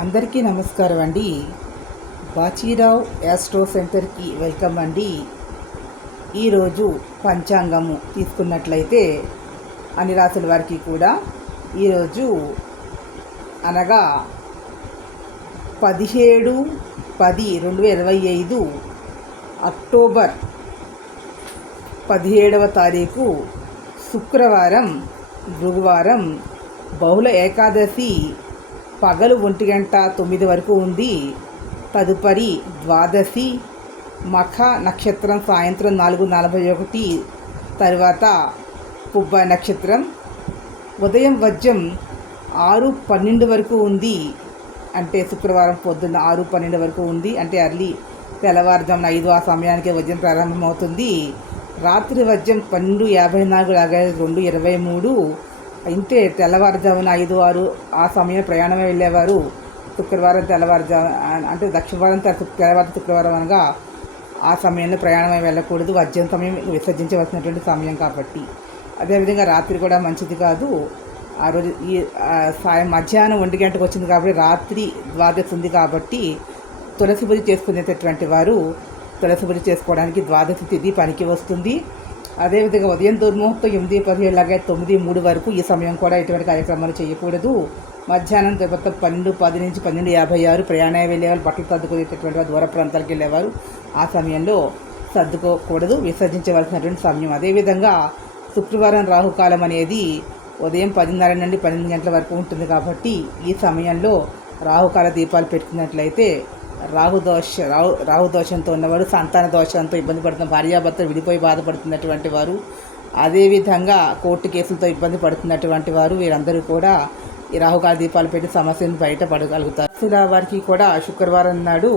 అందరికీ నమస్కారం అండి. బాచీరావు యాస్ట్రో సెంటర్కి వెల్కమ్ అండి. ఈరోజు పంచాంగము తీసుకున్నట్లయితే అన్ని రాసుల వారికి కూడా ఈరోజు అనగా 17/10/2025 అక్టోబర్ 17వ తారీఖు శుక్రవారం, గురువారం, బహుళ ఏకాదశి పగలు 1:09 వరకు ఉంది. తదుపరి ద్వాదశి మఖ నక్షత్రం సాయంత్రం 4:41, తర్వాత పుబ్బ నక్షత్రం ఉదయం వజ్రం 6:12 వరకు ఉంది. అంటే శుక్రవారం పొద్దున్న 6:12 వరకు ఉంది. అంటే అర్లీ తెల్లవారుజామున 5 ఆ సమయానికి వజ్రం ప్రారంభమవుతుంది. రాత్రి వజ్రం 12:54 అలాగే 2:23. అయితే తెల్లవారుజామున 5-6 ఆ సమయం ప్రయాణమే వెళ్ళేవారు శుక్రవారం తెల్లవారుజాము అంటే దక్షిణవారం తెల్లవారు శుక్రవారం అనగా ఆ సమయంలో ప్రయాణమే వెళ్ళకూడదు. వజ్రం సమయం విసర్జించవలసినటువంటి సమయం కాబట్టి. అదేవిధంగా రాత్రి కూడా మంచిది కాదు. ఆ రోజు ఈ సాయం మధ్యాహ్నం 1 గంటకు వచ్చింది కాబట్టి రాత్రి ద్వాదశి ఉంది కాబట్టి తులసి పూజ చేసుకునేటటువంటి వారు తులసి పూజ చేసుకోవడానికి ద్వాదశి తిథి పనికి వస్తుంది. అదేవిధంగా ఉదయం దుర్ముహూర్తం 8:17 అలాగే 9:03 వరకు ఈ సమయం కూడా ఎటువంటి కార్యక్రమాలు చేయకూడదు. మధ్యాహ్నం తర్వాత 12:10 నుంచి 12:56 ప్రయాణం వెళ్ళేవారు, బట్టలు సర్దుకునేటటువంటి వారు, దూర ప్రాంతాలకు వెళ్ళేవారు ఆ సమయంలో సర్దుకోకూడదు, విసర్జించవలసినటువంటి సమయం. అదేవిధంగా శుక్రవారం రాహుకాలం అనేది ఉదయం 10:30 నుండి 12 గంటల వరకు ఉంటుంది కాబట్టి ఈ సమయంలో రాహుకాల దీపాలు పెట్టుకున్నట్లయితే రాహు దోషంతో ఉన్నవారు, సంతాన దోషంతో ఇబ్బంది పడుతున్న భార్యాభర్తలు విడిపోయి బాధపడుతున్నటువంటి వారు, అదేవిధంగా కోర్టు కేసులతో ఇబ్బంది పడుతున్నటువంటి వారు, వీరందరూ కూడా ఈ రాహుకాల దీపాలు పెట్టి సమస్యను బయటపడగలుగుతారు. ఇలా వారికి కూడా శుక్రవారం నాడు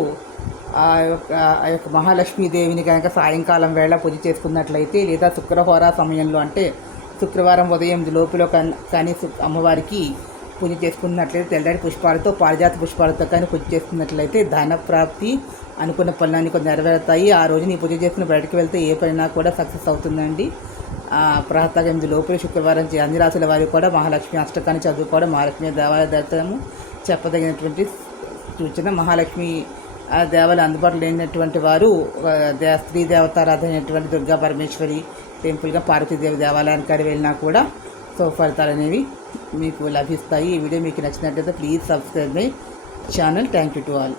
ఆ యొక్క మహాలక్ష్మీదేవిని కనుక సాయంకాలం వేళ పూజ చేసుకున్నట్లయితే లేదా శుక్రహోరా సమయంలో అంటే శుక్రవారం ఉదయం లోపులో కానీ అమ్మవారికి పూజ చేసుకున్నట్లయితే తెల్లటి పుష్పాలతో పారిజాత పుష్పాలతో కానీ పూజ చేసుకున్నట్లయితే ధన ప్రాప్తి, అనుకున్న పనులన్నీ కొన్ని నెరవేరుతాయి. ఆ రోజు నీ పూజ చేసుకుని బయటకు వెళ్తే ఏ పైనా కూడా సక్సెస్ అవుతుందండి. ప్రాతः 8 లోపల శుక్రవారం అన్ని రాసుల వారికి కూడా మహాలక్ష్మి అష్టకాన్ని చదువుకోవడం, మహాలక్ష్మి దేవాలయ దర్శనము చెప్పదగినటువంటి సూచన. మహాలక్ష్మి దేవాలయం అందుబాటులో లేనటువంటి వారు స్త్రీ దేవతారాధన అయినటువంటి దుర్గా పరమేశ్వరి టెంపుల్గా పార్వతీదేవి దేవాలయానికి వెళ్ళినా కూడా ఫలితాలు అనేవి మీకు లభిస్తాయి. ఈ వీడియో మీకు నచ్చినట్లయితే please subscribe my channel. Thank you to all.